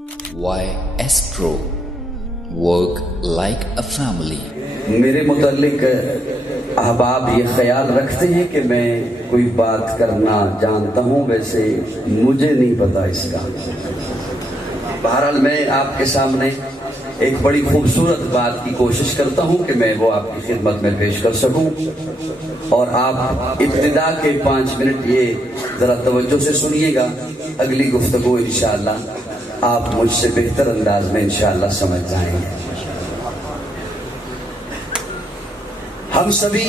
Why Astro work like a family? میرے متعلق احباب یہ خیال رکھتے ہیں کہ میں کوئی بات کرنا جانتا ہوں، ویسے مجھے نہیں پتا اس کا۔ بہرحال میں آپ کے سامنے ایک بڑی خوبصورت بات کی کوشش کرتا ہوں کہ میں وہ آپ کی خدمت میں پیش کر سکوں، اور آپ ابتدا کے 5 منٹ یہ ذرا توجہ سے سنیے گا۔ اگلی گفتگو انشاءاللہ آپ مجھ سے بہتر انداز میں انشاءاللہ سمجھ جائیں گے۔ ہم سبھی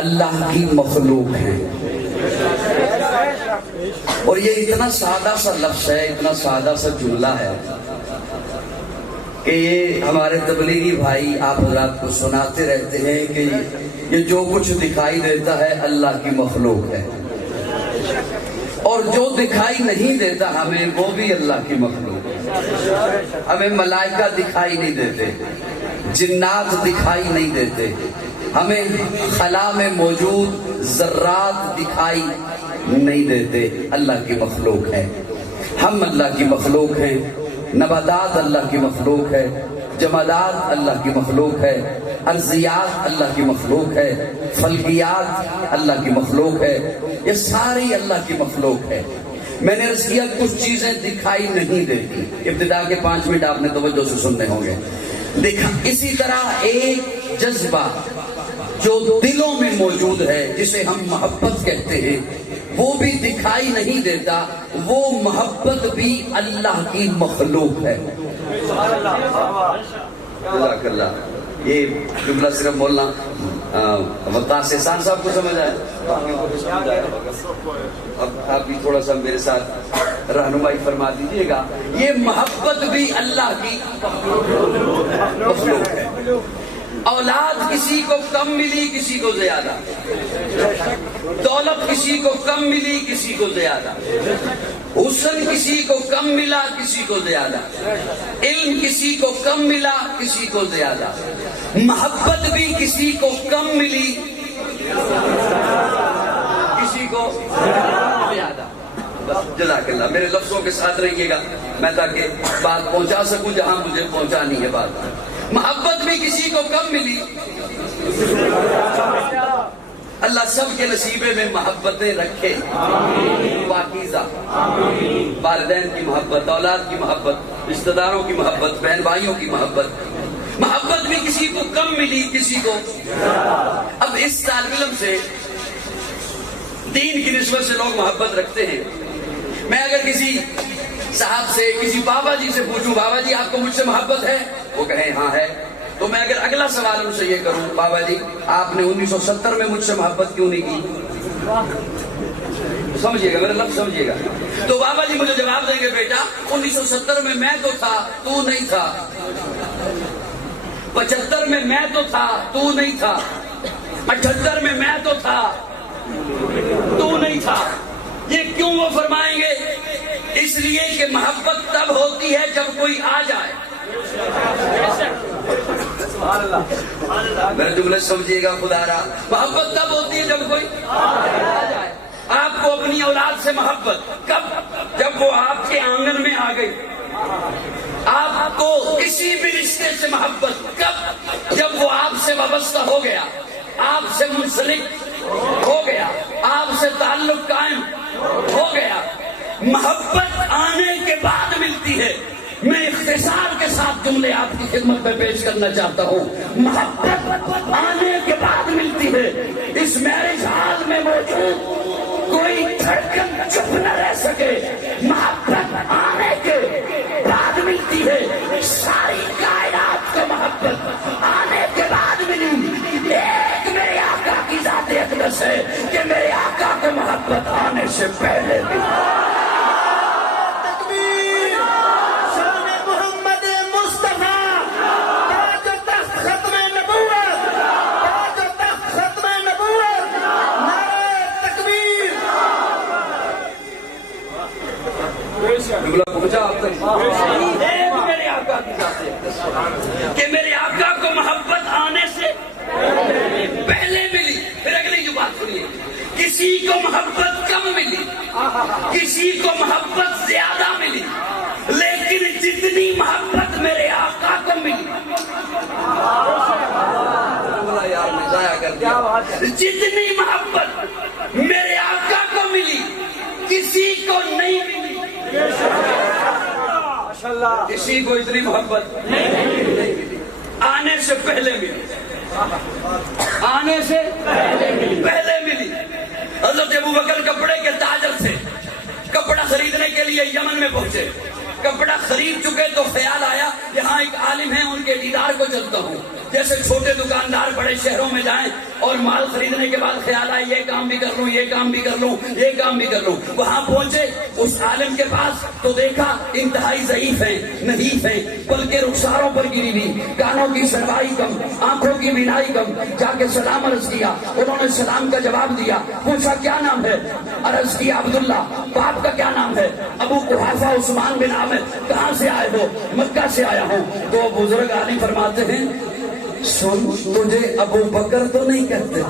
اللہ کی مخلوق ہیں، اور یہ اتنا سادہ سا لفظ ہے، اتنا سادہ سا جملہ ہے کہ یہ ہمارے تبلیغی بھائی آپ حضرات کو سناتے رہتے ہیں کہ یہ جو کچھ دکھائی دیتا ہے اللہ کی مخلوق ہے، اور جو دکھائی نہیں دیتا ہمیں وہ بھی اللہ کی مخلوق ہے۔ ہمیں ملائکہ دکھائی نہیں دیتے، جنات دکھائی نہیں دیتے، ہمیں خلا میں موجود ذرات دکھائی نہیں دیتے، اللہ کی مخلوق ہے۔ ہم اللہ کی مخلوق ہیں، نباتات اللہ کی مخلوق ہے، جمادات اللہ کی مخلوق ہے، ارضیات اللہ کی مخلوق ہے، فلکیات اللہ کی مخلوق ہے، یہ ساری اللہ کی مخلوق ہے۔ میں نے عرض کیا کچھ چیزیں دکھائی نہیں دیتی، ابتدا کے 5 منٹ آپ نے توجہ سے سننے ہوں گے۔ اسی طرح ایک جذبہ جو دلوں میں موجود ہے جسے ہم محبت کہتے ہیں، وہ بھی دکھائی نہیں دیتا، وہ محبت بھی اللہ کی مخلوق ہے۔ جزاک اللہ۔ یہ جملہ صرف بولنا وقاص احسان صاحب کو سمجھ آیا، اب آپ بھی تھوڑا سا میرے ساتھ رہنمائی فرما دیجیے گا۔ یہ محبت بھی اللہ کی مخلوق ہے۔ اولاد کسی کو کم ملی، کسی کو زیادہ، دولت کسی کو کم ملی، کسی کو زیادہ، حسن کسی کو کم ملا، کسی کو زیادہ، علم کسی کو کم ملا، کسی کو زیادہ، محبت بھی کسی کو کم ملی، کسی کو زیادہ۔ جزاک اللہ۔ میرے لفظوں کے ساتھ رہیے گا میں تاکہ بات پہنچا سکوں جہاں مجھے پہنچانی ہے بات۔ محبت بھی کسی کو کم ملی، اللہ سب کے نصیبے میں محبتیں رکھے، پاکیزہ، والدین کی محبت، اولاد کی محبت، رشتہ داروں کی محبت، بہن بھائیوں کی محبت۔ محبت بھی کسی کو کم ملی، کسی کو۔ اب اس طالب علم سے دین کی نسبت سے لوگ محبت رکھتے ہیں۔ میں اگر کسی صاحب سے، کسی بابا جی سے پوچھوں، بابا جی آپ کو مجھ سے محبت ہے؟ وہ کہیں ہاں ہے، تو میں اگر اگلا سوال ان سے یہ کروں، بابا جی آپ نے 1970 میں مجھ سے محبت کیوں نہیں کی؟ سمجھیے گا میرا لفظ، سمجھیے گا۔ تو بابا جی مجھے جواب دیں گے، بیٹا 1970 میں میں تو تھا، تو نہیں تھا، 75 میں میں تو تھا، تو نہیں تھا، 78 میں میں تو تھا، تو نہیں تھا۔ یہ کیوں وہ فرمائیں گے؟ اس لیے کہ محبت تب ہوتی ہے جب کوئی آ جائے۔ میرے جملے سمجھیے گا خدا را، محبت تب ہوتی ہے جب کوئی آ جائے۔ آپ کو اپنی اولاد سے محبت کب؟ جب وہ آپ کے آنگن میں آ گئی۔ آپ کو کسی بھی رشتے سے محبت کب؟ جب وہ آپ سے وابستہ ہو گیا، آپ سے منسلک ہو گیا، آپ سے تعلق قائم ہو گیا۔ محبت آنے کے بعد ملتی ہے۔ میں اختصار کے ساتھ جملے آپ کی خدمت میں پیش کرنا چاہتا ہوں۔ محبت آنے کے بعد ملتی ہے۔ اس میرج ہال میں موجود کوئی دھڑکن چپ نہ رہ سکے، محبت آنے کے بعد ملتی ہے۔ ساری کائنات کو محبت آنے کے بعد ملی۔ ایک میرے آقا کی ذات اقدس ہے کہ میرے آقا کو محبت آنے سے پہلے بھی۔ پہنچا آپ تک؟ میرے آقا کی ذات کہ میرے آقا کو محبت آنے سے پہلے ملی۔ پھر اگلی جو بات سنیے، کسی کو محبت کم ملی، کسی کو محبت زیادہ ملی، لیکن جتنی محبت میرے آقا کو ملی، یار میں ضائع کر دیا، جتنی محبت میرے آقا کو ملی کسی کو نہیں ملی، کسی کو اتنی محبت نہیں ملی، آنے سے پہلے ملی، آنے سے پہلے ملی۔ حضرت ابوبکر کپڑے کے تاجر تھے، کپڑا خریدنے کے لیے یمن میں پہنچے، کپڑا خرید چکے تو خیال آیا یہاں ایک عالم ہے، ان کے دیدار کو چلتا ہوں۔ جیسے چھوٹے دکاندار بڑے شہروں میں جائیں اور مال خریدنے کے بعد خیال آئے یہ کام بھی کر لوں، یہ کام بھی کر لوں، یہ کام بھی کر لوں۔ وہاں پہنچے اس عالم کے پاس تو دیکھا انتہائی ضعیف ہیں، نحیف ہیں، بلکہ رخساروں پر گری ہوئی، کانوں کی سنوائی کم، آنکھوں کی بینائی کم۔ جا کے سلام عرض کیا، انہوں نے سلام کا جواب دیا، پوچھا کیا نام ہے؟ عرض کیا عبداللہ۔ باپ کا کیا نام ہے؟ ابو قحافہ عثمان بن عامر۔ کہاں سے آئے ہو؟ مکہ سے آیا ہوں۔ تو بزرگ عالم فرماتے ہیں سن، تجھے ابو بکر تو نہیں کہتے،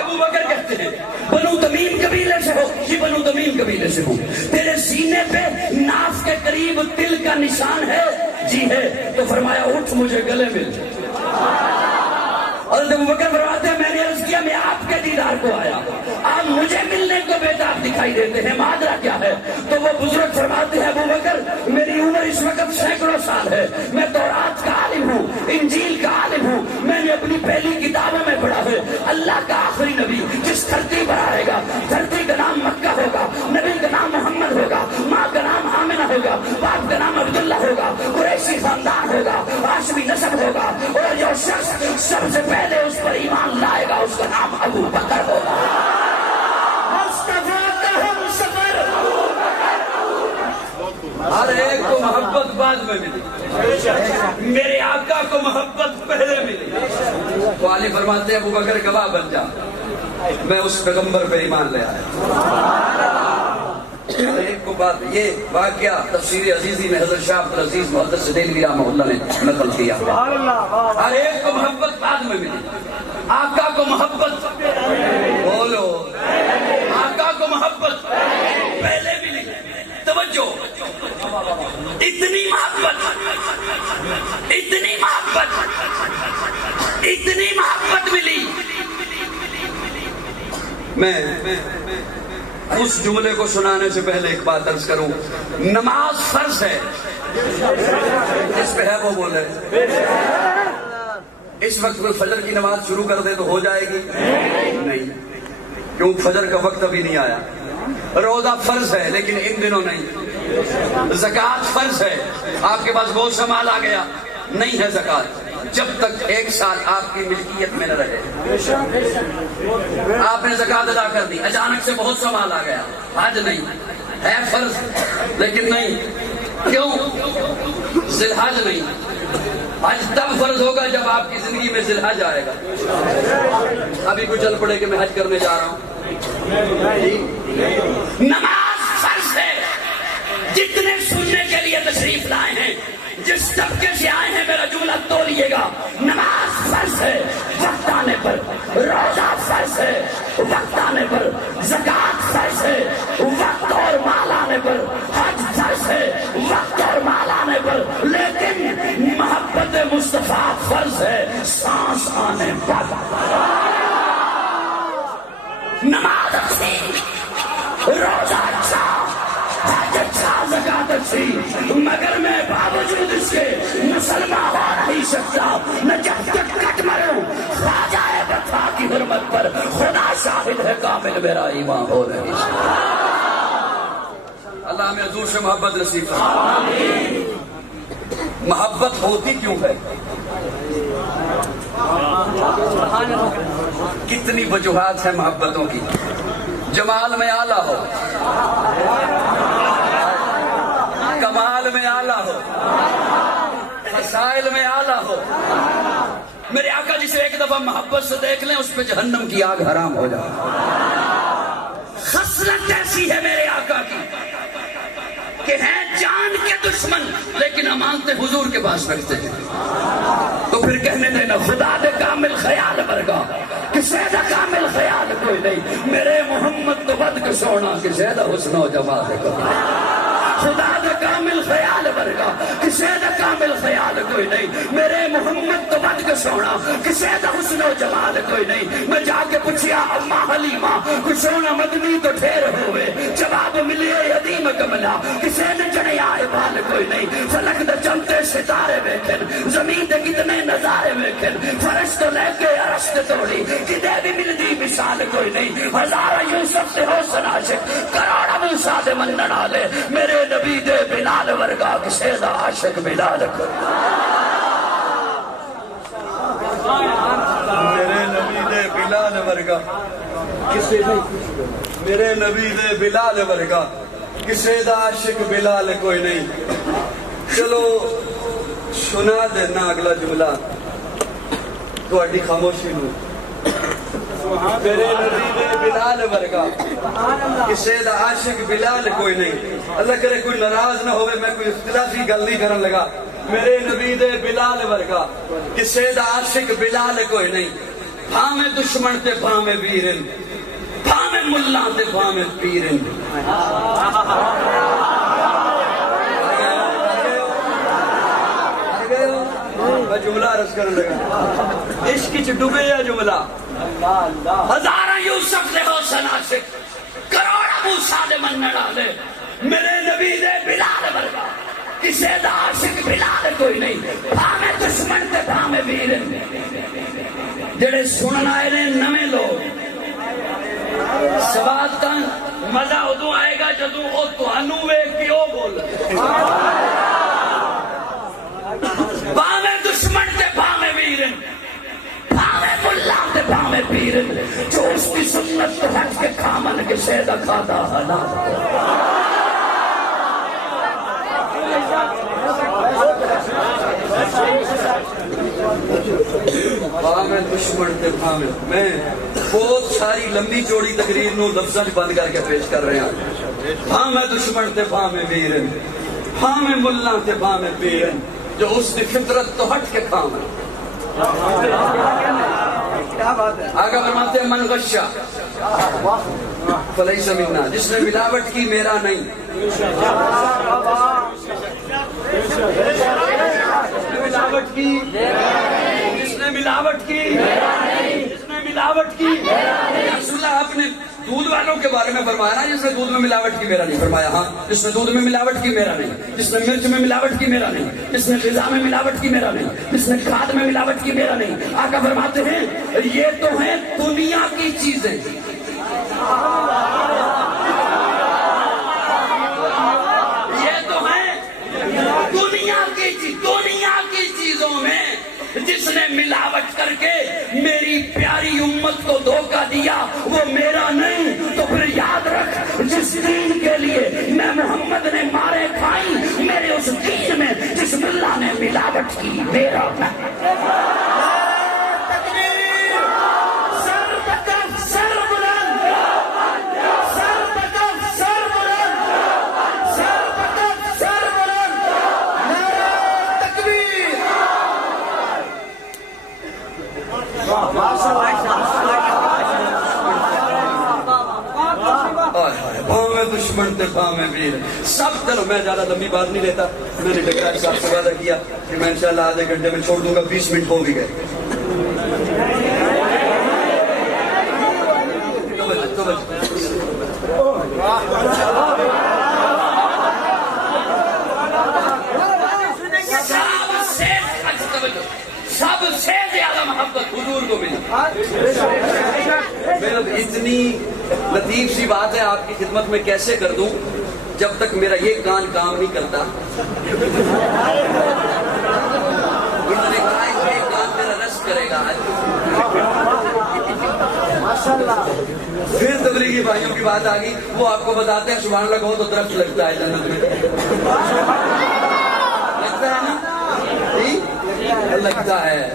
ابو بکر کہتے ہیں۔ بنو تمیم قبیلے سے ہو؟ جی بنو تمیم قبیلے سے ہوں۔ تیرے سینے پہ ناف کے قریب تل کا نشان ہے؟ جی ہے۔ تو فرمایا اٹھ مجھے گلے مل۔ اور ابو بکر فرماتے ہیں میں نے عرض کیا میں آپ کے دیدار کو آیا، آپ مجھے ملنے کو بیتاب دکھائی دیتے ہیں، ماجرا کیا ہے؟ تو وہ بزرگ فرماتے ہیں ابو بکر میری عمر اس وقت سینکڑوں سال ہے، میں تورات کا عالم ہوں، انجیل کا عالم ہوں، میں نے اپنی پہلی کتابوں میں پڑھا ہے اللہ کا آخری نبی جس دھرتی پر آئے گا، دھرتی کا نام مکہ ہوگا، نبی کا نام محمد ہوگا، ماں کا نام آمنہ ہوگا، باپ کا نام عبداللہ ہوگا، قریشی خاندان ہوگا، ہاشمی نسب ہوگا، اور جو شخص سب سے پہلے اس پر ایمان لائے گا اس کا نام ابو بکر ہوگا۔ مصطفیٰ کا ہم سفر، ہر ایک کو محبت بعد میں ملی، میرے آقا کو محبت پہلے ملی۔ تو علی فرماتے ہیں ابو بکر گواہ بن جا، میں اس پیغمبر پہ ایمان لے آیا۔ ایک کو بات یہ واقعہ تفسیر عزیزی میں حضرت شاہ عبدالعزیز محدث دہلوی رحمہ اللہ نے نقل کیا۔ ہر ایک کو محبت بعد میں ملی، آقا کو محبت بولو، آقا کو محبت پہلے ملی۔ توجہ، اتنی محبت، اتنی محبت، اتنی محبت ملی۔ میں اس جملے کو سنانے سے پہلے ایک بات عرض کروں، نماز فرض ہے، اس پہ ہے وہ بولے۔ اس وقت کوئی فجر کی نماز شروع کر دے تو ہو جائے گی؟ نہیں، کیوں؟ فجر کا وقت ابھی نہیں آیا۔ روزہ فرض ہے لیکن ان دنوں نہیں۔ زکوٰۃ فرض ہے، آپ کے پاس گوشت مال آ گیا، نہیں ہے زکوٰۃ جب تک ایک سال آپ کی ملکیت میں نہ رہے۔ آپ نے زکوٰۃ ادا کر دی، اچانک سے بہت سا مال آ گیا، حج نہیں ہے، فرض لیکن نہیں۔ کیوں؟ ذی الحج نہیں۔ حج تب فرض ہوگا جب آپ کی زندگی میں ذی الحج آئے گا۔ ابھی کوئی چل پڑے کہ میں حج کرنے جا رہا ہوں۔ نماز فرض ہے، جتنے سننے کے لیے تشریف لائے ہیں، جس طبقے سے آئے ہیں میرا جملہ تولیے گا، نماز فرض ہے وقت آنے پر، روزہ فرض ہے وقت آنے پر، زکوٰۃ فرض ہے وقت اور مال آنے پر، حج فرض ہے وقت اور مال آنے پر، لیکن محبت مصطفیٰ فرض ہے سانس آنے پر۔ نماز اچھی، روزہ اچھا، حج اچھا، زکوٰۃ اچھی، مگر میں باوجود اس کے مسلمان ہو نہیں سکتا، میں جب تک کٹ مروں خواجہ بطا کی حرمت پر، خدا شاہد ہے کامل میرا ایمان ہو نہیں سکتا۔ اللہ ہمیں حضور سے محبت نصیب فرمائے۔ محبت ہوتی کیوں ہے؟ کتنی وجوہات ہیں محبتوں کی۔ جمال میں اعلیٰ ہو، کمال میں اعلیٰ ہو، مسائل میں اعلیٰ ہو۔ میرے آقا جسے ایک دفعہ محبت سے دیکھ لیں اس پہ جہنم کی آگ حرام ہو جائے۔ خصلت ایسی ہے میرے آقا کی کہ ہیں جان کے دشمن لیکن امانتیں حضور کے پاس رکھتے ہیں۔ تو پھر کہنے دینا خدا دے کامل خیال برگا، کسے دا کامل خیال کوئی نہیں، میرے محمد تو بد کے سونا کسے دا حسن و جمال کو۔ خدا دا کامل خیال ورگا کسے دا کامل خیال کوئی نہیں، میرے محمد تو بد کے سونا کسے دا حسن و جمال کوئی نہیں۔ میں جا کے پوچھیا اما حلیمہ کوئی سونا مدنی تو ٹھیر ہوئے، جواب ملے عدیم کملا کسے نے جڑے آئے بال کوئی نہیں۔ فلک دا چمتے ستارے ویکھن، زمین دے کتنے نظارے ویکھن، فرش تو لے کے عرش تے توڑی کدے بھی ملدی مثال کوئی نہیں۔ ہزار یوسف تے حسن عاشق، کروڑا موسیٰ دے منن والے، میرے نبی دے بلال ورگا کسے دا عاشق بلال کوئی میرے نبی دے بلال ورگا کسے میرے نبی دے بلال ورگا کسے دا عاشق بلال کوئی نہیں۔ چلو سنا دینا اگلا جملہ تو اڈی خاموشی نو، میرے نبی دے بلال ورگا کسے دا عاشق بلال کوئی نہیں۔ اللہ کرے کوئی ناراض نہ ہوئے، میں کوئی اختلافی گل نہیں کرن لگا۔ میرے نبی دے بلال ورگا کسے دا عاشق بلال کوئی نہیں۔ بھاویں دشمن تے بھاویں ویرن، بھاویں ملہ تے بھاویں پیرن۔ میں جملہ عرض کرنے لگا، عشق چ ڈوبے یا جملہ۔ ہزاراں یوسف دے حسن عاشق، کروڑا موسیٰ دے منن والے، میرے نبی دے بلال ورگا کسے دا عاشق بلال کوئی نہیں۔ بھاویں دشمن تے بھاویں ویرن، جڑے سنن آئے نے نویں لوگ، سواد تاں مزہ ادو آئے گا جدوں او تہانوں ویکھ کے او بول۔ بھاویں دشمن تے بھاویں ویرن، بھاویں ملا تے بھاویں پیرن، جو اس کی سنت تو ہٹ کے کھامن کسے دا کھادا حلال۔ بھاویں دشمن تے بھاویں، میں بہت ساری لمبی چوڑی تقریر نو لفظاں بند کر کے پیش کر رہے ہیں۔ بھاویں دشمن تے بھاویں ویرن، بھاویں ملا تے بھاویں پیرن، جو اس کی فطرت تو ہٹ کے کھامن۔ آگا فرماتے ہیں من غشہ فلیس منا، جس نے ملاوٹ کی میرا نہیں۔ ملاوٹ کی، جس نے ملاوٹ کی، جس نے ملاوٹ کی۔ رسول اللہ آپ نے دودھ والوں کے بارے میں فرمایا، جس نے دودھ میں ملاوٹ کی میرا نہیں۔ فرمایا ہاں، جس نے دودھ میں ملاوٹ کی میرا نہیں، جس نے مرچ میں ملاوٹ کی میرا نہیں، جس نے غذا میں ملاوٹ کی میرا نہیں، جس نے کھاد میں ملاوٹ کی میرا نہیں۔ آقا فرماتے ہیں یہ تو ہیں دنیا کی چیزیں، یہ تو ہیں دنیا کی چیزوں میں جس نے ملاوٹ کر کے میری پیاری امت کو دھوکہ دیا وہ میرا نہیں۔ تو پھر یاد رکھ، جس دین کے لیے میں محمد نے مارے کھائی، میرے اس دین میں جس ملا نے ملاوٹ کی میرا نہیں۔ بھاویں دشمن تے بھاویں ویر سب۔ چلو میں زیادہ لمبی بات نہیں لیتا، میں نے ڈگرا صاحب سے وعدہ کیا کہ میں انشاءاللہ آدھے گھنٹے میں چھوڑ دوں گا، 20 منٹ ہو بھی گئے۔ سب سے زیادہ محبت حضور کو ملی۔ اتنی لطیف سی بات ہے، آپ کی خدمت میں کیسے کر دوں جب تک میرا یہ کان کام نہیں کرتا۔ انہوں نے کہا یہ کان میرا رس کرے گا آج۔ پھر تبلیغی بھائیوں کی بات آ گئی، وہ آپ کو بتاتے ہیں سبحان اللہ کہو تو درخت لگتا ہے جنت میں، لگتا ہے نا؟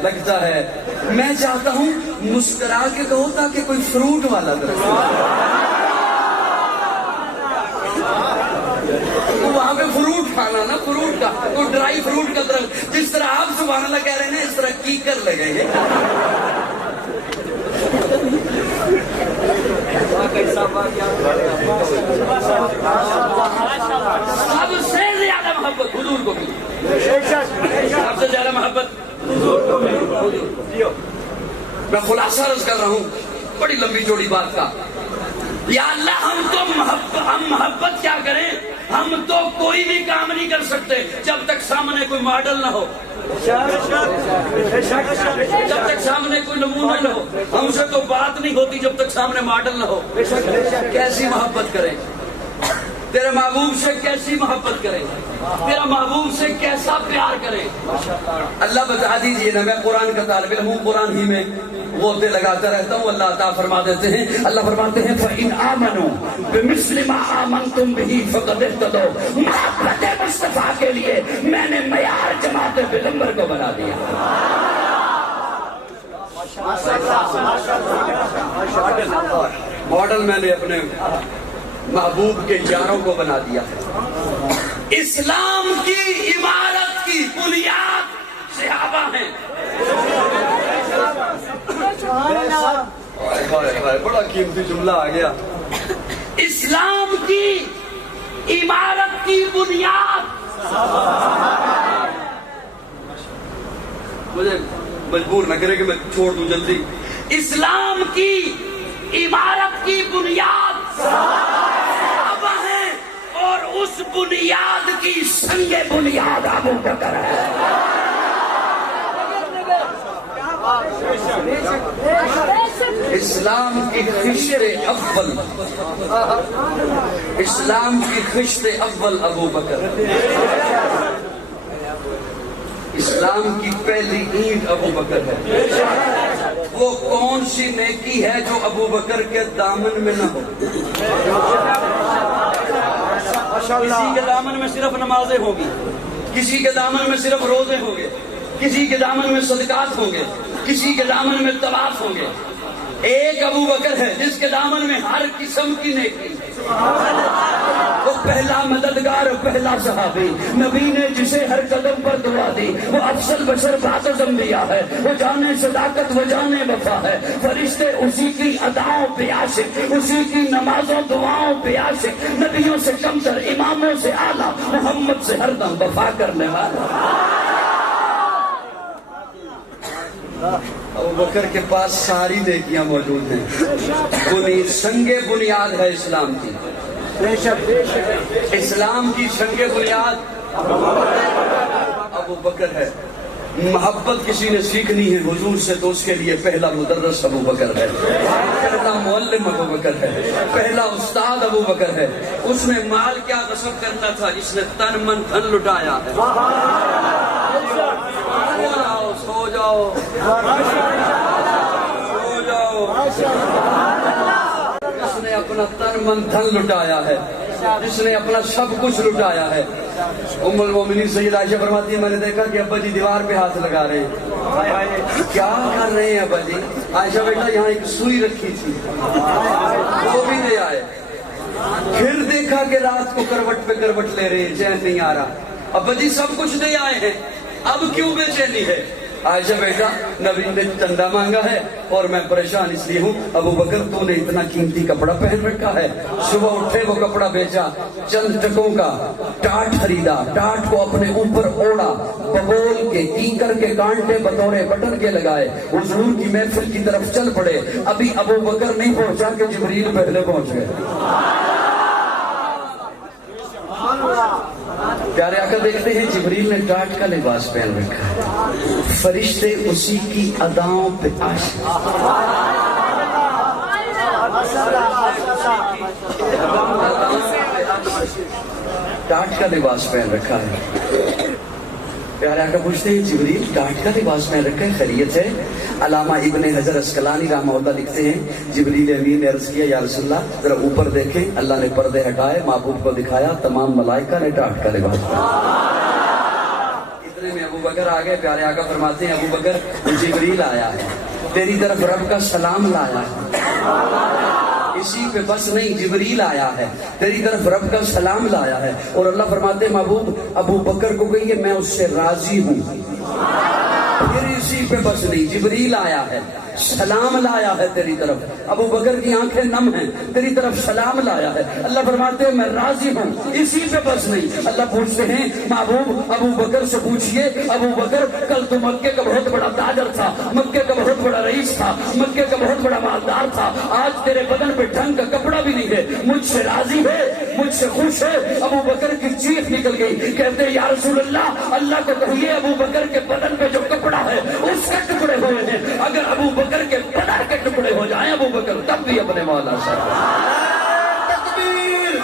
لگتا ہے۔ میں چاہتا ہوں مسکرا کے کہو تاکہ کوئی فروٹ والا درخت، تو وہاں پہ فروٹ کھانا نا، فروٹ کا تو ڈرائی فروٹ کا درخت، جس طرح آپ سبحان اللہ کہہ رہے ہیں اس طرح کیکر لگیں گے۔ سب سے زیادہ محبت حضور کو ملی، سب سے زیادہ محبت حضور کو ملی۔ میں خلاصہ عرض کر رہا ہوں بڑی لمبی چوڑی بات کا، یا اللہ ہم محبت کیا کریں، ہم تو کوئی بھی کام نہیں کر سکتے جب تک سامنے کوئی ماڈل نہ ہو، جب تک سامنے کوئی نمونہ نہ ہو، ہم سے تو بات نہیں ہوتی جب تک سامنے ماڈل نہ ہو۔ کیسی محبت کریں، تیرے محبوب سے کیسی محبت کریں، تیرا محبوب سے کیسا پیار کریں، اللہ بتا دیجئے نا۔ میں قرآن کا طالب علم ہوں، قرآن ہی میں غوطے لگاتا رہتا ہوں، اللہ عطا فرما دیتے ہیں۔ اللہ فرماتے ہیں فَإِنْ آمَنُوا بِمِثْلِ مَا آمَنْتُمْ بِهِ فَقَدِ اهْتَدَوْا۔ محبت مصطفیٰ کے لیے میں نے معیار جماعت پیغمبر کو بنا دیا۔ ماڈل میں نے اپنے محبوب کے یاروں کو بنا دیا ہے۔ اسلام کی عمارت کی بنیاد صحابہ ہیں۔ بڑا قیمتی جملہ آ گیا۔ اسلام کی عمارت کی بنیاد، مجھے مجبور نہ کرے کہ میں چھوڑ دوں جلدی۔ اسلام کی عمارت کی بنیاد صحابہ ہیں، اور اس بنیاد کی سنگ بنیاد ابو بکر ہے۔ اسلام کی خشت اول، اسلام کی خشت اول ابو بکر، اسلام کی پہلی اینٹ ابو بکر ہے۔ وہ کون سی نیکی ہے جو ابو بکر کے دامن میں نہ ہو؟ کسی کے دامن میں صرف نمازیں ہوں گی، کسی کے دامن میں صرف روزے ہوں گے، کسی کے دامن میں صدقات ہوں گے، کسی کے دامن میں طواف ہوں گے۔ ایک ابو بکر ہے جس کے دامن میں ہر قسم کی نیکی، وہ پہلا مددگار، پہلا صحابی، نبی نے جسے ہر قدم پر دعا دی، وہ افضل بشر بعد از انبیاء ہے، وہ جانے صداقت وہ جانے وفا ہے، فرشتے اسی کی اداؤں پہ عاشق، اسی کی نمازوں دعاؤں پہ عاشق، نبیوں سے کمتر، اماموں سے اعلیٰ، محمد سے ہر دم وفا کرنے والا۔ ابو بکر کے پاس ساری نیکیاں موجود ہیں، سنگ بنیاد ہے اسلام کی، اسلام کی سنگ بنیاد ابو بکر ہے۔ محبت کسی نے سیکھنی ہے حضور سے تو اس کے لیے پہلا مدرس ابو بکر ہے، پہلا معلم ابو بکر ہے، پہلا استاد ابو بکر ہے۔ اس نے مال کیا غصب کرتا تھا جس نے تن من دھن لٹایا ہے۔ سو جاؤ سو جاؤ، جس نے اپنا تن من دھن لٹایا ہے، جس نے اپنا سب کچھ لٹایا ہے۔ ام المومنین سیدہ عائشہ فرماتی ہے میں نے دیکھا کہ ابا جی دیوار پہ ہاتھ لگا رہے ہیں۔ کیا کر رہے ہیں ابا جی؟ عائشہ بیٹا یہاں ایک سوئی رکھی تھی وہ بھی دے آئے۔ پھر دیکھا کہ رات کو کروٹ پہ کروٹ لے رہے ہیں، چین نہیں آ رہا۔ ابا جی سب کچھ دے آئے ہیں، اب کیوں بے چینی ہے؟ عائشہ بیٹا نبی نے چندہ مانگا ہے اور میں پریشان اس لیے ہوں۔ ابو بکر تو نے اتنا قیمتی کپڑا پہن رکھا ہے، صبح اٹھے وہ کپڑا بیچا، چند ٹکوں کا ٹاٹ خریدا، ٹاٹ کو اپنے اوپر اوڑا، ببول کے کینکر کے کانٹے بطورے بٹن کے لگائے، حضور کی محفل کی طرف چل پڑے۔ ابھی ابو بکر نہیں پہنچا کہ جبریل پہلے پہنچ گئے۔ پیارے آقا دیکھتے ہیں جبریل نے ٹاٹ کا لباس پہن رکھا ہے، فرشتے اسی کی اداؤں پہ عاشق، ٹاٹ کا لباس پہن رکھا ہے۔ پیارے آقا پوچھتے ہیں جبریل ٹاٹ کا لباس پہن رکھا ہے، خیریت ہے؟ علامہ ابن حجر اسقلانی رحمہ اللہ لکھتے ہیں جبریل امین نے عرض کیا یا رسول اللہ ذرا اوپر دیکھیں، اللہ نے پردے ہٹائے، محبوب کو دکھایا، تمام ملائکہ نے ٹاٹ کا لباس پہنا۔ اتنے میں ابو بکر آ گئے۔ پیارے آقا فرماتے ہیں ابو بکر جبریل آیا ہے، تیری طرف رب کا سلام لایا ہے، اسی پہ بس نہیں، جبریل آیا ہے، تیری طرف رب کا سلام لایا ہے۔ اور اللہ فرماتے ہیں محبوب ابو بکر کو کہیے میں اس سے راضی ہوں۔ پھر اسی پہ بس نہیں، جبریل آیا ہے، سلام لایا ہے تیری طرف، ابو بکر کی آنکھیں نم ہیں، تیری طرف سلام لایا ہے، اللہ فرماتے ہیں میں راضی ہوں، اسی پہ بس نہیں، اللہ پوچھتے ہیں محبوب ابو بکر سے پوچھئے، ابو بکر کل تو مکے کا بہت بڑا تاجر تھا، مکے کا بہت بڑا رئیس تھا، مکے کا بہت بڑا مالدار تھا، آج تیرے بدن پہ ڈھنگ کا کپڑا بھی نہیں ہے، مجھ سے راضی ہے، مجھ سے خوش ہے؟ ابو بکر کی چیخ نکل گئی، کہتے ہیں یا رسول اللہ کو کہیے ابو بکر کے بدن پہ جو کپڑا ہے اس کے ٹکڑے ہوئے ہیں، اگر ابو بکر کے بدن کے ٹکڑے ہو جائیں ابو بکر تب بھی اپنے مولا سے تکبیر،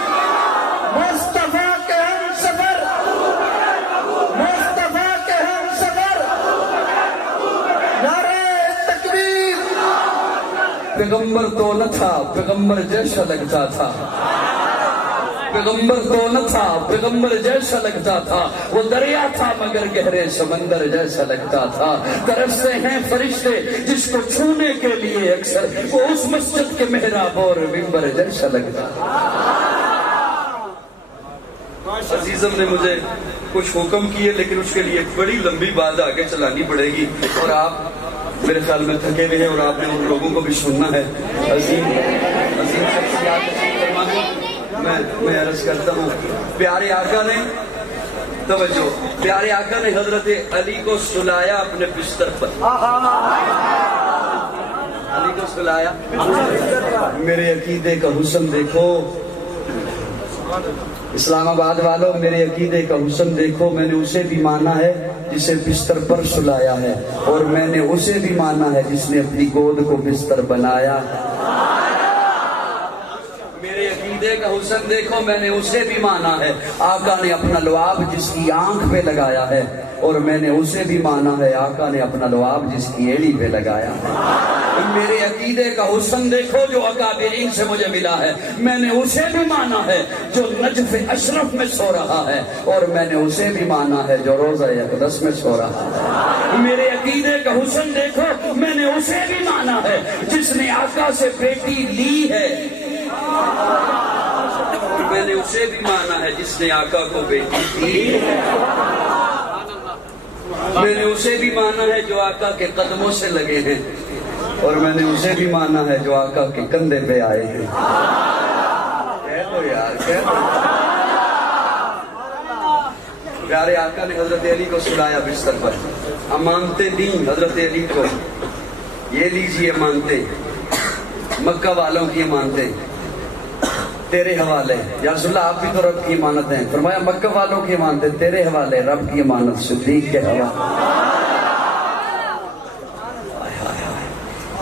مصطفیٰ کے ہم سفر، مصطفیٰ کے ہم سفر، نعرہ تکبیر۔ پیغمبر تو نہ تھا، پیغمبر جیسا لگتا تھا، پیغمبر تو نہ تھا، پیغمبر جیسا لگتا تھا، وہ دریا تھا مگر گہرے سمندر جیسا لگتا تھا، ترستے ہیں فرشتے جس کو چھونے کے لیے اکثر، وہ اس مسجد کے محراب اور منبر جیسا لگتا تھا۔ عزیزم نے مجھے کچھ حکم کیے، لیکن اس کے لیے ایک بڑی لمبی بات آگے چلانی پڑے گی، اور آپ میرے خیال میں تھکے ہوئے ہیں اور آپ نے ان لوگوں کو بھی سننا ہے۔ عظیم شخصیات میں عرض کرتا ہوں، پیارے آقا نے توجہ، پیارے آقا نے حضرت علی کو سلایا اپنے بستر پر، علی کو سلایا، میرے عقیدے کا حسن دیکھو اسلام آباد والوں، میرے عقیدے کا حسن دیکھو، میں نے اسے بھی مانا ہے جسے بستر پر سلایا ہے، اور میں نے اسے بھی مانا ہے جس نے اپنی گود کو بستر بنایا ہے۔ میرے عقیدے کا حسن دیکھو، میں نے اسے بھی مانا ہے، آقا نے اپنا لعاب جس کی آنکھ پہ لگایا ہے، اور میں نے اسے بھی مانا ہے، آقا نے اپنا لعاب جس کی ایڑی پہ لگایا ہے۔ میرے عقیدے کا حسن دیکھو جو اکابرین سے مجھے ملا ہے، میں نے اسے بھی مانا ہے جو نجف اشرف میں سو رہا ہے، اور میں نے اسے بھی مانا ہے جو روضہ اقدس میں سو رہا ہے۔ میرے عقیدے کا حسن دیکھو، میں نے اسے بھی مانا ہے جس نے آقا سے بیٹی لی ہے، میں نے اسے بھی مانا ہے جس نے آقا کو بیٹی دی، میں نے اسے بھی مانا ہے جو آقا کے قدموں سے لگے ہیں، اور میں نے اسے بھی مانا ہے جو آقا کے کندھے پہ آئے ہیں۔ کہہ دو یار، کہہ دو۔ پیارے آقا نے حضرت علی کو سلایا بستر پر، امانتیں دیں حضرت علی کو، یہ لیجیے امانتیں، مکہ والوں کی امانتیں تیرے حوالے، یا رسول اللہ آپ بھی تو رب کی امانت ہیں، فرمایا مکہ والوں کی امانتیں تیرے حوالے، رب کی امانت صدیق کے حوالے۔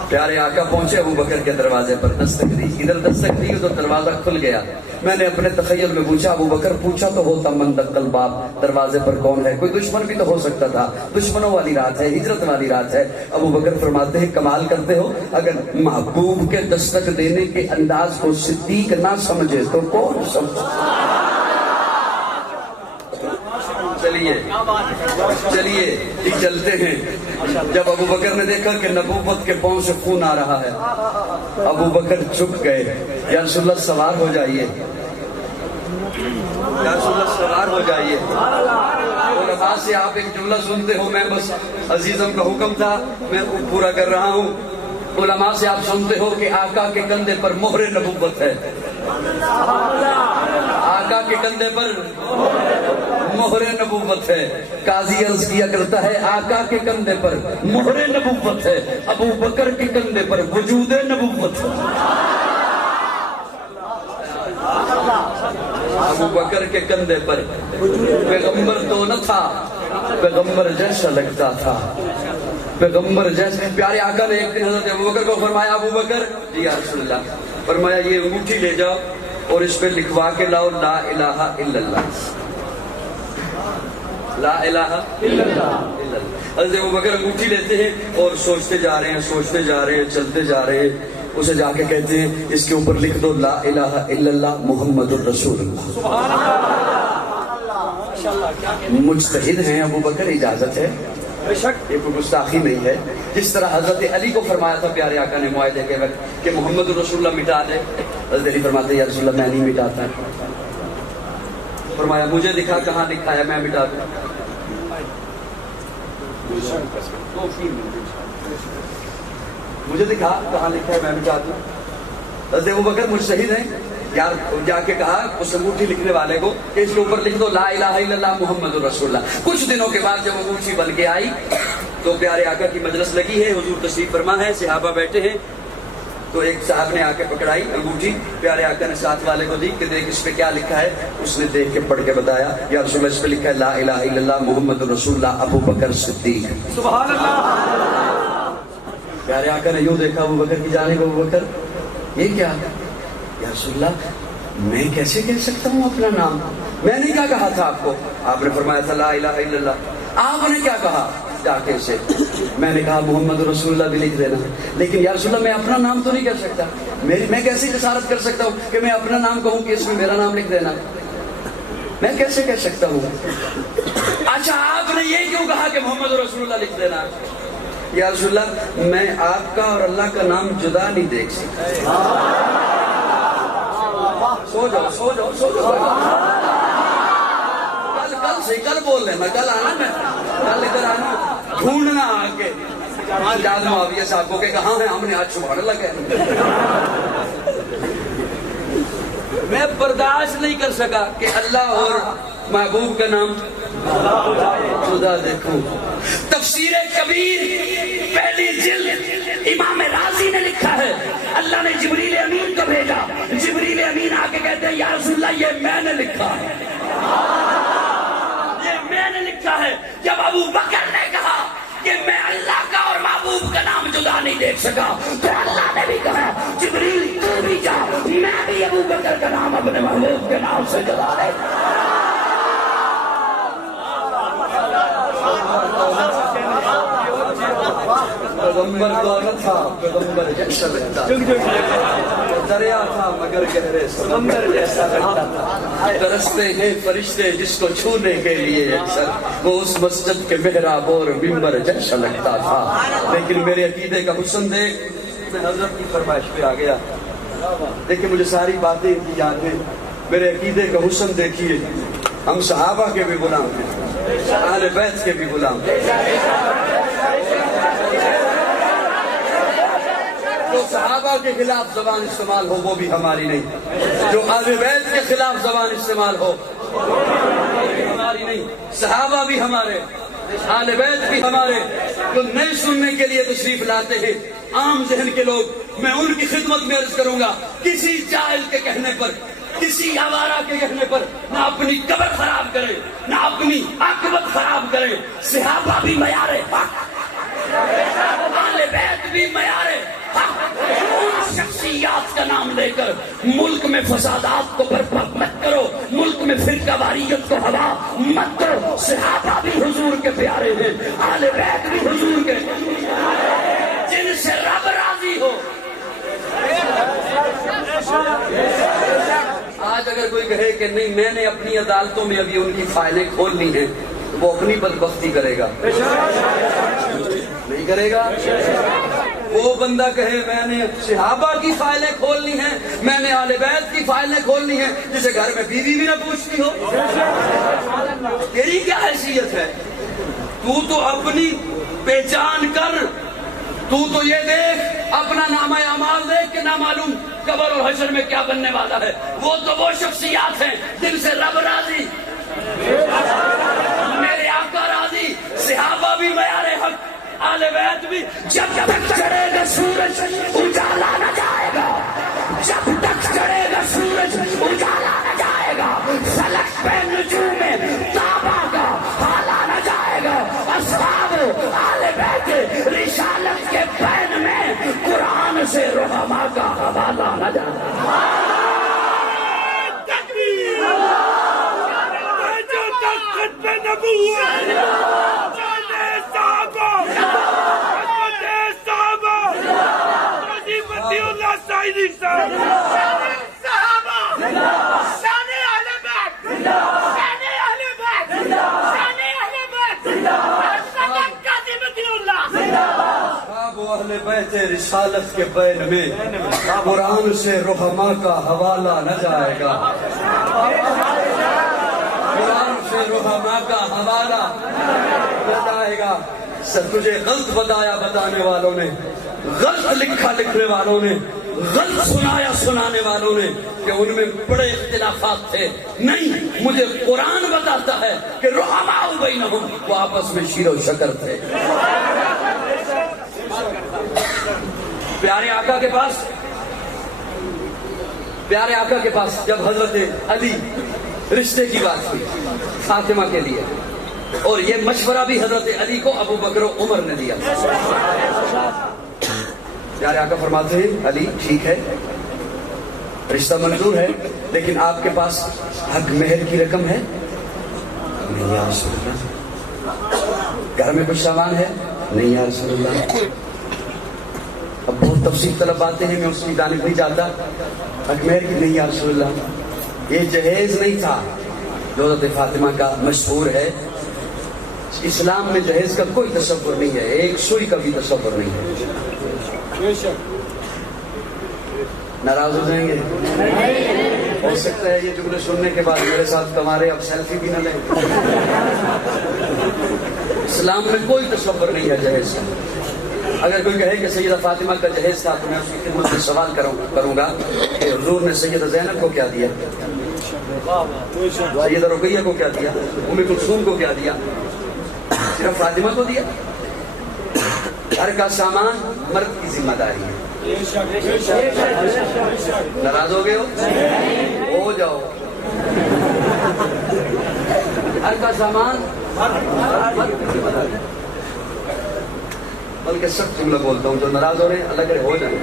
پیارے آقا پہنچے ابو بکر کے دروازے پر، دستک دی، ادھر دستک دی تو دروازہ کھل گیا، میں نے اپنے تخیل میں پوچھا، ابو بکر پوچھا تو ہوتا من دق الباب، دروازے پر کون ہے؟ کوئی دشمن بھی تو ہو سکتا تھا، دشمنوں والی رات ہے، ہجرت والی رات ہے۔ ابو بکر فرماتے ہیں کمال کرتے ہو، اگر محبوب کے دستک دینے کے انداز کو صدیق نہ سمجھے تو کون سمجھے؟ چلیے چلتے ہیں۔ جب ابو بکر نے دیکھا کہ نبوت کے پاؤں سے خون آ رہا ہے، ابو بکر چپ گئے، یا رسول اللہ سوار ہو جائیے، یا رسول اللہ سوار ہو جائیے۔ علماء سے آپ ایک جملہ سنتے ہو، میں بس عزیزم کا حکم تھا میں پورا کر رہا ہوں، علماء سے آپ سنتے ہو کہ آقا کے کندھے پر مہر نبوت ہے، آقا کے کندھے پر مہر نبوت ہے۔ قاضی عرض کیا کرتا ہے آقا کے کندھے پر مہر نبوت ہے، ابو بکر کے کندھے پر وجود نبوت ہے۔ ابو بکر کے کندھے پر پیغمبر تو نہ تھا، پیغمبر جیسا لگتا تھا، پیغمبر جیسے۔ پیارے آقا نے ایک دن حضرت ابو بکر کو فرمایا، ابو بکر جی یا رسول اللہ، فرمایا یہ انگوٹھی لے جاؤ اور اس پہ لکھوا کے لاؤ لا الہ الا اللہ، لا الہ الا اللہ۔ حضرت ابو بکر انگوٹھی لیتے ہیں اور سوچتے جا رہے ہیں، سوچتے جا رہے ہیں، چلتے جا رہے ہیں، اسے جا کے کہتے ہیں اس کے اوپر لکھ دو لا الہ الا اللہ محمد الرسول اللہ۔ مجتہد ہیں ابو بکر، اجازت ہے، بے شک یہ کوئی گستاخی نہیں ہے۔ جس طرح حضرت علی کو فرمایا تھا پیارے آقا نے معاہدے کے وقت کہ محمد الرسول اللہ مٹا دے، حضرت علی فرماتے ہیں یا رسول اللہ میں نہیں مٹاتا، فرمایا مجھے دکھا کہاں لکھا ہے میں مٹا دوں۔ مجھے دکھا کہاں لکھا ہے، میں بھی چاہتا ہوں. حضرت ابوبکر مجتہد ہیں یار، جا کے کہا اس انگوٹھی لکھنے والے کو کہ اس کے اوپر لکھ دو لا الہ الا اللہ محمد رسول اللہ. کچھ دنوں کے بعد جب انگوٹھی بن کے آئی تو پیارے آقا کی مجلس لگی ہے، حضور تشریف فرما ہے، صحابہ بیٹھے ہیں. تو ایک صاحب نے آ کے پکڑائی انگوٹھی، پیارے آقا نے ساتھ والے کو دی کہ دیکھ اس پہ کیا لکھا ہے. اس نے دیکھ کے پڑھ کے بتایا یا رسول اللہ اس پہ لکھا ہے لا الہ الا اللہ محمد رسول اللہ ابو بکر صدیق. سبحان اللہ. پیارے آقا نے یوں دیکھا ابو بکر کی جانب، ابو بکر یہ کیا یا رسول اللہ میں کیسے کہہ سکتا ہوں اپنا نام؟ میں نے کیا کہا تھا آپ کو؟ آپ نے فرمایا تھا لا الہ الا اللہ. آپ نے کیا کہا جا کے سے؟ میں نے کہا محمد رسول اللہ بھی لکھ دینا. لیکن یا رسول اللہ میں اپنا نام تو نہیں کہہ سکتا، میں کیسے جسارت کر سکتا ہوں کہ میں اپنا نام کہوں کہ اس میں میرا نام لکھ دینا؟ میں کیسے کہہ سکتا ہوں؟ اچھا آپ نے یہ کیوں کہا کہ محمد رسول اللہ لکھ دینا؟ یا رسول اللہ میں آپ کا اور اللہ کا نام جدا نہیں دیکھ سکتا. سو جاؤ سو جاؤ سو جاؤ. کل سے کل بول لینا، کل آنا، میں کل ادھر آنا، ڈھونڈنا آ کے وہاں جاد معاویہ صاحب کو کہ کہاں ہے، ہم نے آج سبحان اللہ کہہ. میں برداشت نہیں کر سکا کہ اللہ اور محبوب کا نام خدا دیکھوں. تفسیر کبیر پہلی جلد امام رازی نے لکھا ہے اللہ نے جبریل امین کو بھیجا. جبریل امین آ کے کہتے ہیں یا رسول اللہ یہ میں نے لکھا ہے، یہ میں نے لکھا ہے. جب ابو بکر نے کہا کہ میں اللہ کا اور محبوب کا نام جدا نہیں دیکھ سکا تو اللہ نے بھی کہا جبریل تو بھی جا، میں بھی ابو بکر کا نام اپنے محبوب کے نام سے جدا دے. پیغمبر دولت تھا، پیغمبر جیسا لگتا، دریا تھا مگر گہرے سمندر جیسا لگتا تھا. ترستے ہیں فرشتے جس کو چھونے کے لیے اکثر، وہ اس مسجد کے محراب اور ممبر جیسا لگتا تھا. لیکن میرے عقیدے کا حسن دیکھ، میں حضرت کی فرمائش پہ آ گیا. دیکھیں مجھے ساری باتیں ان کی یاد ہیں. میرے عقیدے کا حسن دیکھیے، ہم صحابہ کے بھی غلام ہیں، اہل بیت کے بھی غلام ہیں. جو صحابہ کے خلاف زبان استعمال ہو وہ بھی ہماری نہیں، جو اہل بیت کے خلاف زبان استعمال ہو ہماری نہیں. صحابہ بھی ہمارے، اہل بیت بھی ہمارے. جو نئے سننے کے لیے تشریف لاتے ہیں عام ذہن کے لوگ، میں ان کی خدمت میں عرض کروں گا کسی جاہل کے کہنے پر، کسی آوارہ کے کہنے پر نہ اپنی قبر خراب کرے، نہ اپنی عاقبت خراب کرے. صحابہ بھی معیار حق، اہل بیت بھی معیار حق. ان شخصیات کا نام لے کر ملک میں فسادات کو برپا مت کرو، ملک میں فرقہ واریت کو ہوا مت دو. صحابہ بھی حضور کے پیارے ہیں، اہل بیت بھی حضور کے، جن سے رب راضی ہو. آج اگر کوئی کہے کہ نہیں میں نے اپنی عدالتوں میں ابھی ان کی فائلیں کھولنی ہیں، وہ اپنی بدبختی کرے گا، نہیں کرے گا. وہ بندہ کہے میں نے صحابہ کی فائلیں کھولنی ہیں، میں نے اہل بیت کی فائلیں کھولنی ہیں، جسے گھر میں بیوی بھی نہ پوچھتی ہو، تیری کیا حیثیت ہے؟ تو اپنی پہچان کر، تو یہ دیکھ اپنا نامہ اعمال دیکھ کہ نہ معلوم قبر اور حشر میں کیا بننے والا ہے. وہ شخصیات ہیں جن سے رب راضی، میرے آقا راضی. صحابہ بھی معیار حق، اہل بیت بھی. جب تک چڑھے گا سورج اجالا نہ جائے گا، جب تک چڑھے گا سورج اجالا نہ جائے گا. فلک پہ نجوم تابا کا حالا نہ جائے گا. اصحاب اہل بیت رسالت کے پین میں قرآن سے رحماء کا حوالہ نہ جائے گا. اہل بیت رسالت کے بین میں قرآن سے رحماء کا حوالہ نہ جائے گا، قرآن سے رحماء کا حوالہ نہ جائے گا. سر تجھے غلط بتایا بتانے والوں نے، غلط لکھا لکھنے والوں نے، غلط سنایا سنانے والوں نے کہ ان میں بڑے اختلافات تھے. نہیں، مجھے قرآن بتاتا ہے کہ رحماء بینہم، وہ آپس میں شیر و شکر تھے. پیارے آقا کے پاس جب حضرت علی رشتے کی بات ہوئی فاطمہ کے لیے، اور یہ مشورہ بھی حضرت علی کو ابو بکر و عمر نے دیا. پیارے آقا فرماتے ہیں علی ٹھیک ہے، رشتہ منظور ہے، لیکن آپ کے پاس حق مہر کی رقم ہے؟ نہیں یا رسول اللہ. گھر میں کچھ سامان ہے؟ نہیں یا رسول اللہ. اب بہت تفصیل طلب باتیں ہیں، میں اس کی جانب نہیں جاتا. حق مہر کی؟ نہیں یا رسول اللہ. یہ جہیز نہیں تھا جو حضرت فاطمہ کا مشہور ہے. اسلام میں جہیز کا کوئی تصور نہیں ہے، ایک سوئی کا بھی تصور نہیں ہے. ناراض ہو جائیں گے؟ ہو سکتا ہے یہ جملے سننے کے بعد میرے ساتھ کمارے اب سیلفی بھی نہ لیں. اسلام میں کوئی تصور نہیں ہے جہیز کا. اگر کوئی کہے کہ سیدہ فاطمہ کا جہیز تھا تو میں اس کی خدمت سے سوال کروں گا کہ حضور نے سیدہ زینب کو کیا دیا، سیدہ رقیہ کو کیا دیا، ام کلثوم کو کیا دیا؟ صرف فاطمہ کو دیا؟ گھر کا سامان مرد کی ذمہ داری ہے. ناراض ہو گئے ہو جاؤ. گھر کا سامان مرد کی ذمہ داری. بلکہ سب جملہ بولتا ہوں، جو ناراض ہو رہے ہیں اللہ کرے ہو جائے.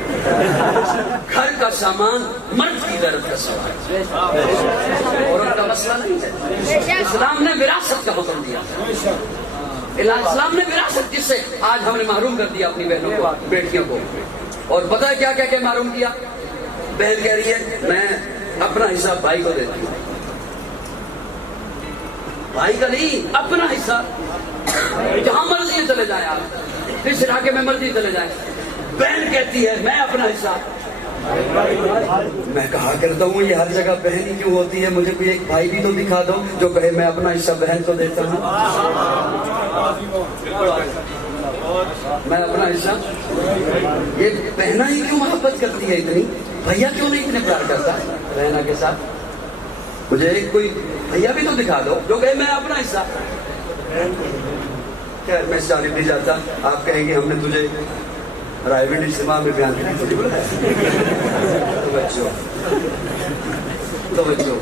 گھر کا سامان مرد کی غیرت کا سوال ہے، عورت کا مسئلہ نہیں ہے. اسلام نے وراثت کا حکم دیا. اسلام نے وراثت جس سے آج ہم نے محروم کر دیا اپنی بہنوں کو، بیٹیوں کو. اور پتہ ہے کیا کہہ کے محروم کیا؟ بہن کہہ رہی ہے میں اپنا حصہ بھائی کو دیتی ہوں. بھائی کا نہیں، اپنا حصہ. جہاں مرضی چلے جائیں آپ، جس علاقے میں مرضی چلے جائیں، بہن کہتی ہے میں اپنا حصہ. میں کہا کرتا ہوں یہ ہر جگہ بہن ہی کیوں ہوتی ہے؟ مجھے کوئی ایک بھائی بھی تو دکھا دو جو کہے میں اپنا حصہ بہن کو دیتا ہوں. میں اپنا حصہ. یہ بہنا ہی کیوں محبت کرتی ہے اتنی؟ بھیا کیوں نہیں اتنے پیار کرتا بہنا کے ساتھ؟ مجھے ایک کوئی بھیا بھی تو دکھا دو جو کہے میں اپنا حصہ. خیر میں اس جانب نہیں جاتا. آپ کہیں گے ہم نے تجھے پرائیویٹ اجتماع میں بیان کرنے تھوڑی بلایا. توجہ.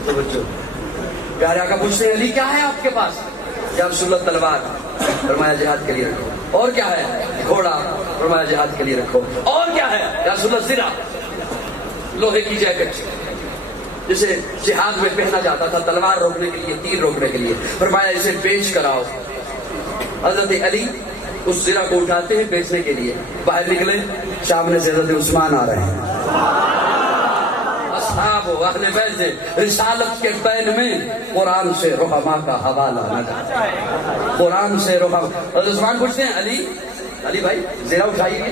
پیارے آقا پوچھتے ہیں علی کیا ہے آپ کے پاس؟ یا رسول اللہ تلوار. فرمایا جہاد کے لیے رکھو. اور کیا ہے؟ گھوڑا. فرمایا جہاد کے لیے رکھو. اور کیا ہے؟ یا رسول اللہ زرہ، لوہے کی جیکٹ جسے جہاد میں پہنا جاتا تھا تلوار روکنے کے لیے، تیر روکنے کے لیے. فرمایا اسے بیچ کر آؤ. حضرت علی اس زرہ کو اٹھاتے ہیں بیچنے کے لیے. باہر نکلے، سامنے سے حضرت عثمان آ رہے ہیں. اصحاب و اہل بیت رسالت کے بین میں قرآن سے رحماء کا حوالہ نہ جائے. قرآن سے رحماء. حضرت عثمان پوچھتے ہیں علی بھائی زرہ اٹھائیے،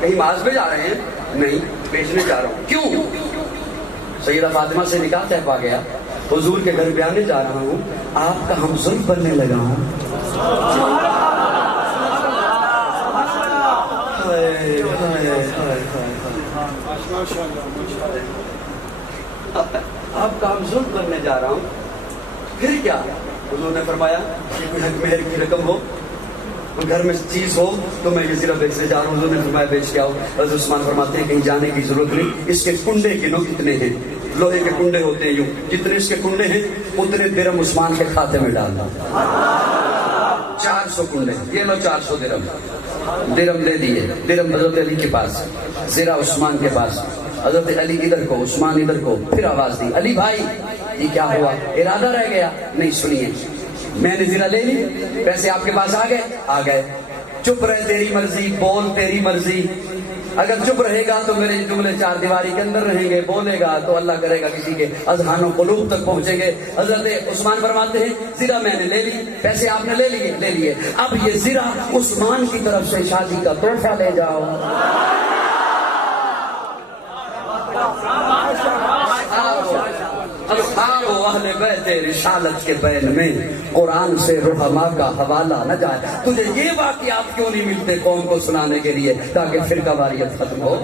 کہیں معاذ پہ جا رہے ہیں؟ نہیں، بیچنے جا رہا ہوں. کیوں؟ سیدہ فاطمہ سے نکاح طے پا گیا، حضور کے گھر بیانے جا رہا ہوں، آپ کا ہم ظلم بننے لگا ہوں. آپ کا ہم ظلم بننے جا رہا ہوں. پھر کیا؟ حضور نے فرمایا کہ کوئی حق مہر کی رقم ہو، گھر میں چیز ہو تو میں یہ زرہ بیچنے جا رہا ہوں. حضور نے فرمایا بیچ کے آؤ. حضرت عثمان فرماتے ہیں کہیں جانے کی ضرورت نہیں. اس کے کنڈے گنو کتنے ہیں؟ لوہے کے کنڈے ہوتے ہیں یوں، جتنے اس کے کنڈے ہیں اتنے درہم عثمان کے کھاتے میں ڈالنا. 400 کنڈے. یہ لو 400 درہم دے دیے. درہم حضرت علی کے پاس، زرہ عثمان کے پاس. حضرت علی ادھر کو، عثمان ادھر کو. پھر آواز دی علی بھائی یہ کیا ہوا؟ ارادہ رہ گیا؟ نہیں، سنیے میں نے زرہ لے لی، پیسے آپ کے پاس آ گئے. چپ رہے، تیری مرضی، بول تیری مرضی. اگر چپ رہے گا تو میرے جملے چار دیواری کے اندر رہیں گے، بولے گا تو اللہ کرے گا کسی کے اذہان و قلوب تک پہنچیں گے. حضرت عثمان فرماتے ہیں زرہ میں نے لے لی، پیسے آپ نے لے لیے. اب یہ زرہ عثمان کی طرف سے شادی کا تحفہ لے جاؤ. اہل بیت رسالت کے بین میں قرآن سے رحما کا حوالہ نہ جائے. تجھے یہ واقعات کیوں نہیں ملتے قوم کو سنانے کے لیے تاکہ فرقہ واریت ختم ہو؟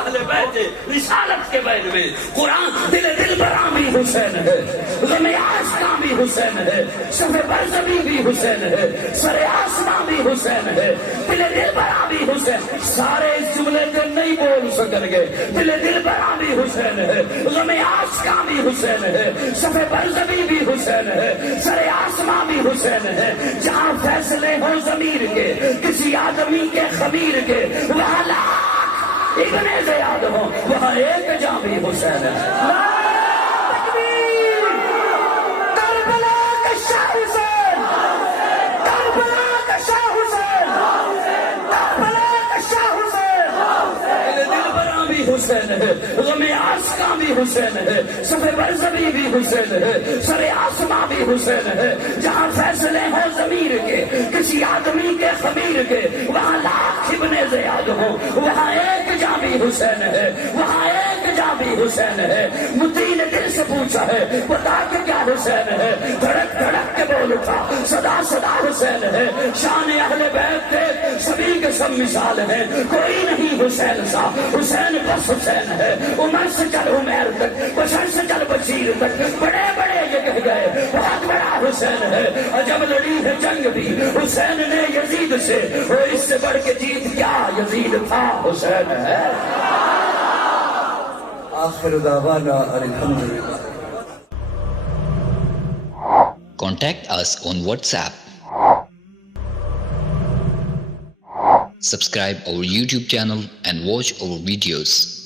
اہل بیت رسالت کے بین میں قرآن دل برام بھی حسین ہے, غم آشنا بھی حسین ہے, شف برزبی بھی حسین ہے, سر آسنا بھی حسین ہے, دل برام بھی حسین. سارے اس جملے سے نہیں بول سکیں گے. دل برام بھی حسین ہے, غم آشنا بھی حسین ہے, شف برزبی بھی حسین ہے, سر آسنا بھی حسین ہے. جہاں فیصلے ہوں ضمیر کے کسی آدمی کے خمیر کے, وہاں ابن زیاد ہو, وہاں ایک جامی حسین ہے. کربلا کا شاہ حسین, کربلا کا شاہ حسین, کربلا کا شاہ حسین. دل برا بھی حسین ہے, غم آشنا بھی حسین ہے, صف برزبی بھی حسین ہے, سر آسما بھی حسین ہے. جہاں فیصلے ہیں ضمیر کے کسی آدمی کے خمیر کے, وہاں لاکھ ابن زیاد ہو, وہاں ایک جامی حسین ہے, وہاں ایک جامی حسین ہے. متی نے دل سے پوچھا ہے بتا کہ کیا حسین ہے, دھڑک دھڑک کے بول اٹھا صدا صدا حسین ہے. شان اہل بیت تھے سبھی کے سب مثال ہے, کوئی نہیں حسین سا, حسین بس حسین ہے. عمر سے چل عمیر تک, بشر سے چل بشیر تک, بڑے بڑے یہ کہہ گئے بہت بڑا حسین ہے. جب لڑی ہے جنگ بھی حسین نے یزید سے, اور اس سے بڑھ کے جیت کیا یزید تھا, حسین ہے. آخر دعوانا الحمدللہ. Contact us on WhatsApp. Subscribe our YouTube channel and watch our videos.